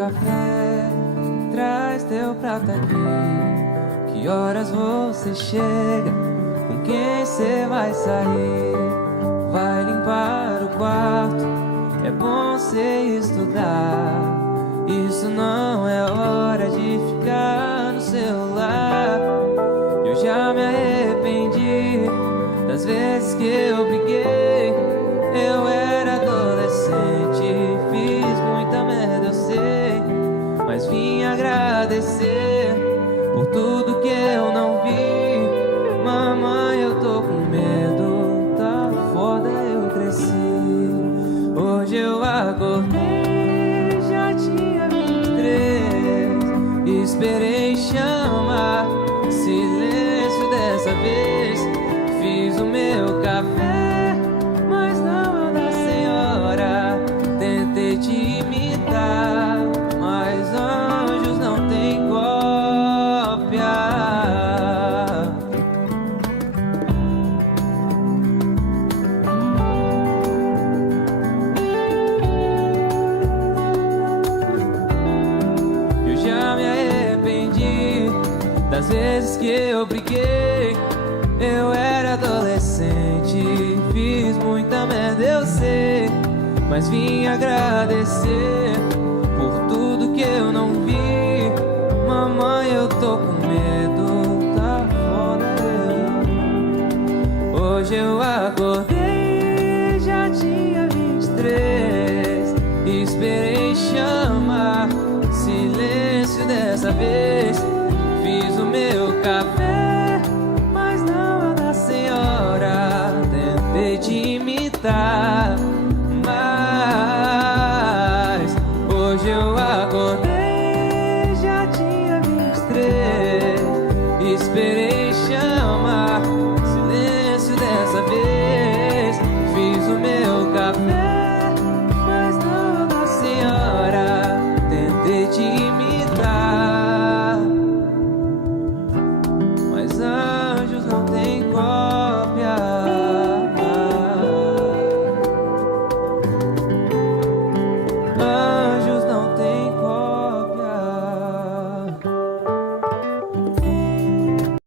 café, traz teu prato aqui. Que horas você chega? Com quem você vai sair? Vai limpar o quarto, é bom você estudar. Isso não é hora de ficar no celular. Eu já me arrependi das vezes que eu briguei. Eu era adolescente, fiz muita merda, eu sei, mas vim agradecer por tudo que eu não vi. Mamãe, eu tô com medo, tá foda, eu cresci. Hoje eu acordei, já tinha 23. Esperei chamar, silêncio dessa vez. Fiz o meu café, mas não é o da senhora. Tentei te imitar, mas anjos não tem cópia. Eu já me arrependi das vezes que eu briguei. Eu era adolescente, fiz muita merda, eu sei, mas vim agradecer por tudo que eu não vi. Mamãe, eu tô com medo, tá foda. Hoje eu acordei, já tinha 23. Esperei chamar, silêncio dessa vez. Fiz o meu café, mas não é da senhora. Tentei te imitar, mas hoje eu acordei, já tinha 23. Esperei